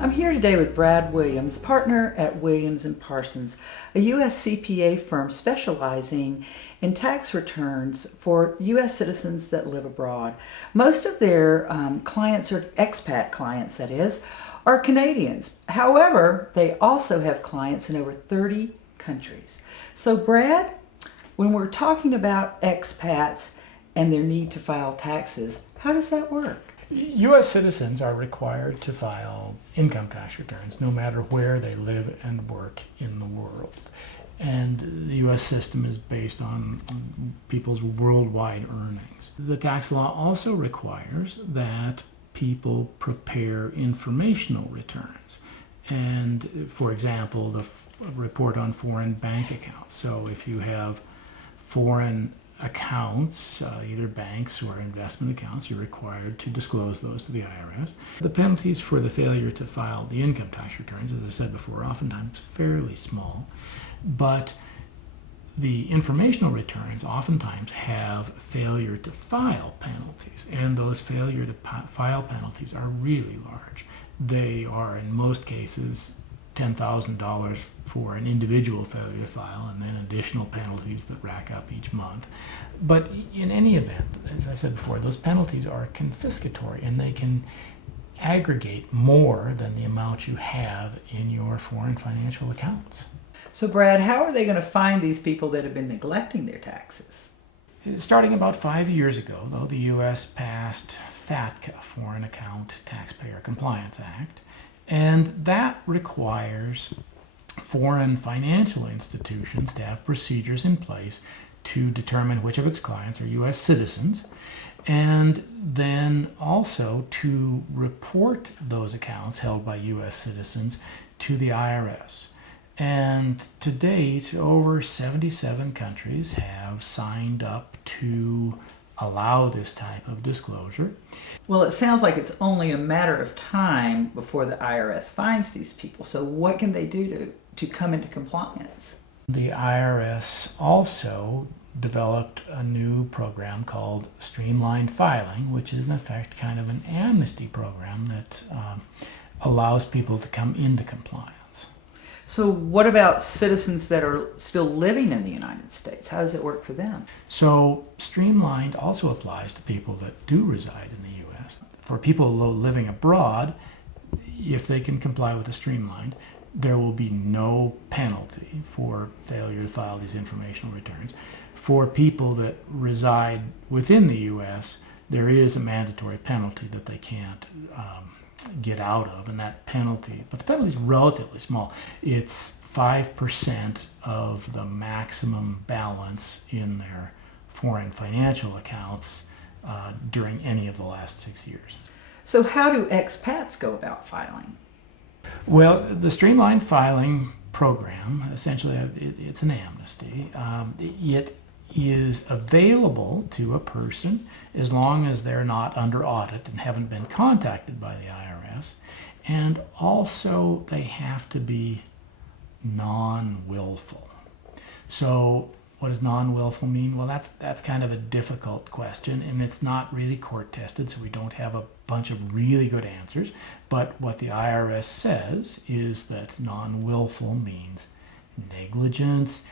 I'm here today with Brad Williams, partner at Williams and Parsons, a U.S. CPA firm specializing in tax returns for U.S. citizens that live abroad. Most of their clients, or expat clients that is, are Canadians. However, they also have clients in over 30 countries. So Brad, when we're talking about expats and their need to file taxes, how does that work? U.S. citizens are required to file income tax returns no matter where they live and work in the world. And the U.S. system is based on people's worldwide earnings. The tax law also requires that people prepare informational returns. And, for example, the report on foreign bank accounts. So if you have foreign accounts, either banks or investment accounts, you're required to disclose those to the IRS. The penalties for the failure to file the income tax returns, as I said before, are oftentimes fairly small, but the informational returns oftentimes have failure to file penalties, and those failure to file penalties are really large. They are, in most cases, $10,000 for an individual failure to file, and then additional penalties that rack up each month. But in any event, as I said before, those penalties are confiscatory, and they can aggregate more than the amount you have in your foreign financial accounts. So Brad, how are they going to find these people that have been neglecting their taxes? Starting about 5 years ago, though, the U.S. passed FATCA, Foreign Account Taxpayer Compliance Act, and that requires foreign financial institutions to have procedures in place to determine which of its clients are U.S. citizens, and then also to report those accounts held by U.S. citizens to the IRS. And to date, over 77 countries have signed up to allow this type of disclosure. Well, it sounds like it's only a matter of time before the IRS finds these people. So what can they do to come into compliance? The IRS also developed a new program called Streamlined filing, which is in effect kind of an amnesty program that allows people to come into compliance. So what about citizens that are still living in the United States? How does it work for them? So Streamlined also applies to people that do reside in the U.S. For people living abroad, if they can comply with the Streamlined, there will be no penalty for failure to file these informational returns. For people that reside within the U.S., there is a mandatory penalty that they can't get out of, and that penalty, but the penalty is relatively small. It's 5% of the maximum balance in their foreign financial accounts during any of the last 6 years. So how do expats go about filing? Well, the Streamlined filing program, essentially, it's an amnesty. It is available to a person as long as they're not under audit and haven't been contacted by the IRS. And also, they have to be non-willful. So what does non-willful mean? Well, that's kind of a difficult question, and it's not really court tested, so we don't have a bunch of really good answers. But what the IRS says is that non-willful means negligence,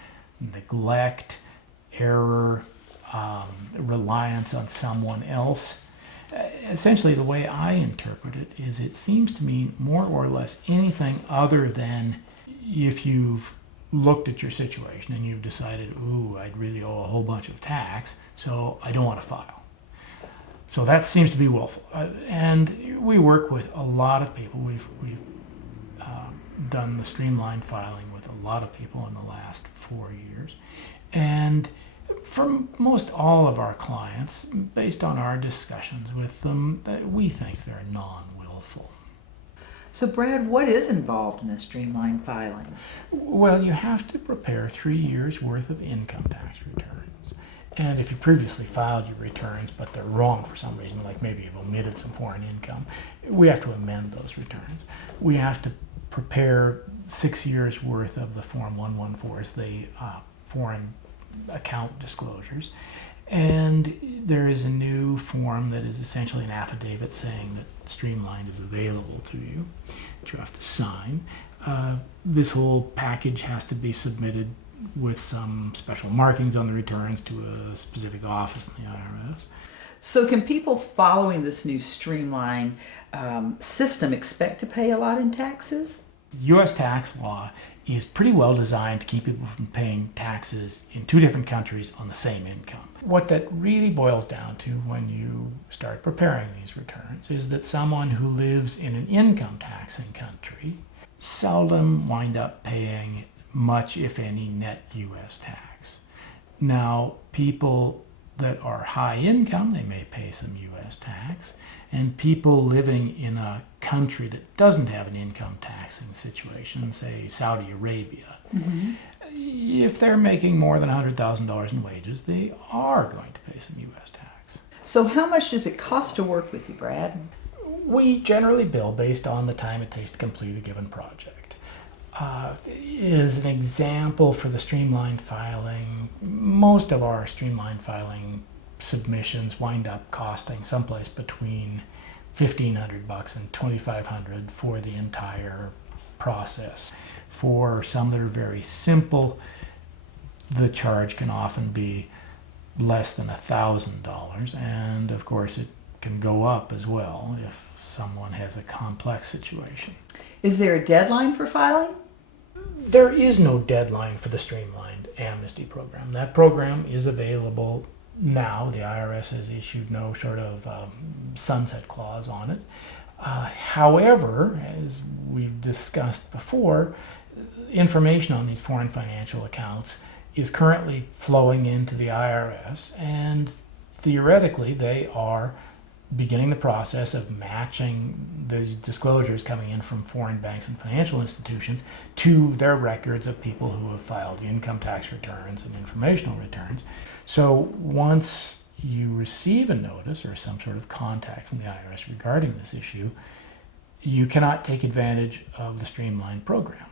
neglect, error, reliance on someone else. Essentially, the way I interpret it is it seems to mean more or less anything other than if you've looked at your situation and you've decided, ooh, I'd really owe a whole bunch of tax, so I don't want to file. So that seems to be willful. And we work with a lot of people. We've done the Streamlined filing with a lot of people in the last 4 years. And for most all of our clients, based on our discussions with them, we think they're non-willful. So Brad, what is involved in a Streamlined filing? Well, you have to prepare 3 years worth of income tax returns. And if you previously filed your returns, but they're wrong for some reason, like maybe you've omitted some foreign income, we have to amend those returns. We have to prepare 6 years worth of the Form 114s, the foreign account disclosures. And there is a new form that is essentially an affidavit saying that Streamlined is available to you, that you have to sign. This whole package has to be submitted with some special markings on the returns to a specific office in the IRS. So can people following this new Streamline system expect to pay a lot in taxes? U.S. tax law is pretty well designed to keep people from paying taxes in two different countries on the same income. What that really boils down to when you start preparing these returns is that someone who lives in an income taxing country seldom wind up paying much, if any, net U.S. tax. Now, people that are high income, they may pay some U.S. tax, and people living in a country that doesn't have an income taxing situation, say Saudi Arabia, if they're making more than $100,000 in wages, they are going to pay some U.S. tax. So how much does it cost to work with you, Brad? We generally bill based on the time it takes to complete a given project. As an example for the streamlined filing, most of our streamlined filing submissions wind up costing someplace between $1,500 and $2,500 for the entire process. For some that are very simple, the charge can often be less than $1,000, and of course it can go up as well if someone has a complex situation. Is there a deadline for filing? There is no deadline for the Streamlined Amnesty Program. That program is available now. The IRS has issued no sort of sunset clause on it. However, as we've discussed before, information on these foreign financial accounts is currently flowing into the IRS, and theoretically they are beginning the process of matching these disclosures coming in from foreign banks and financial institutions to their records of people who have filed income tax returns and informational returns. So once you receive a notice or some sort of contact from the IRS regarding this issue, you cannot take advantage of the Streamlined program.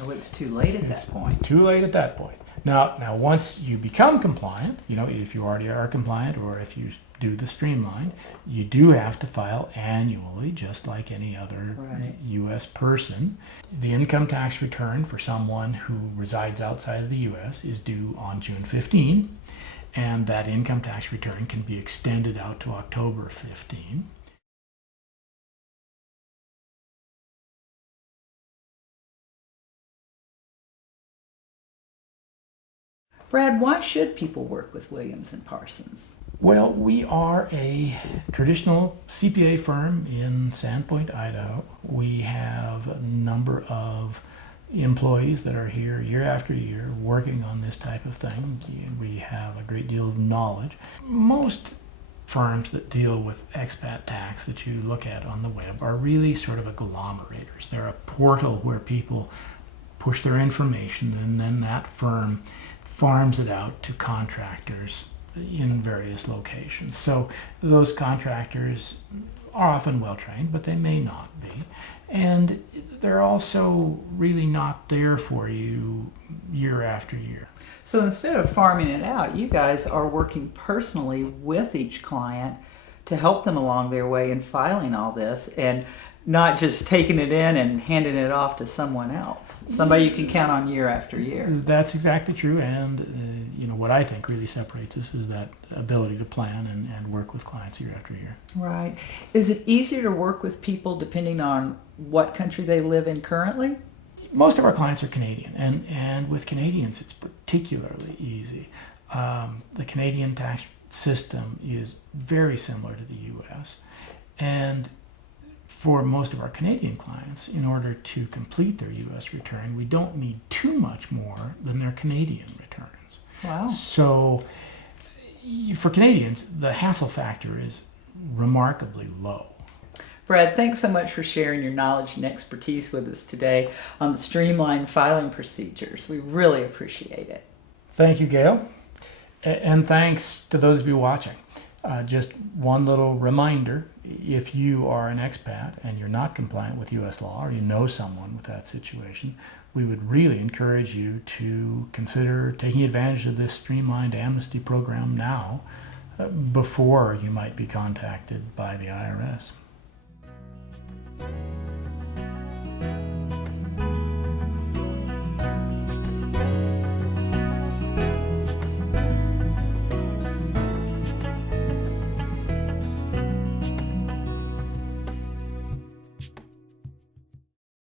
Oh, it's too late at that point. It's too late at that point. Now, once you become compliant, if you already are compliant or if you do the Streamlined, you do have to file annually, just like any other U.S. person. The income tax return for someone who resides outside of the U.S. is due on June 15, and that income tax return can be extended out to October 15. Brad, why should people work with Williams and Parsons? Well, we are a traditional CPA firm in Sandpoint, Idaho. We have a number of employees that are here year after year working on this type of thing. We have a great deal of knowledge. Most firms that deal with expat tax that you look at on the web are really sort of agglomerators. They're a portal where people push their information, and then that firm farms it out to contractors in various locations. So those contractors are often well trained, but they may not be. And they're also really not there for you year after year. So instead of farming it out, you guys are working personally with each client to help them along their way in filing all this, and not just taking it in and handing it off to someone else, somebody you can count on year after year. That's exactly true, and what I think really separates us is that ability to plan and work with clients year after year. Right. Is it easier to work with people depending on what country they live in currently? Most of our clients are Canadian, and with Canadians it's particularly easy. The Canadian tax system is very similar to the U.S., and for most of our Canadian clients, in order to complete their U.S. return, we don't need too much more than their Canadian returns. Wow. So for Canadians, the hassle factor is remarkably low. Brad, thanks so much for sharing your knowledge and expertise with us today on the streamlined filing procedures. We really appreciate it. Thank you, Gail. And thanks to those of you watching. Just one little reminder, if you are an expat and you're not compliant with U.S. law, or you know someone with that situation, we would really encourage you to consider taking advantage of this streamlined amnesty program now, before you might be contacted by the IRS.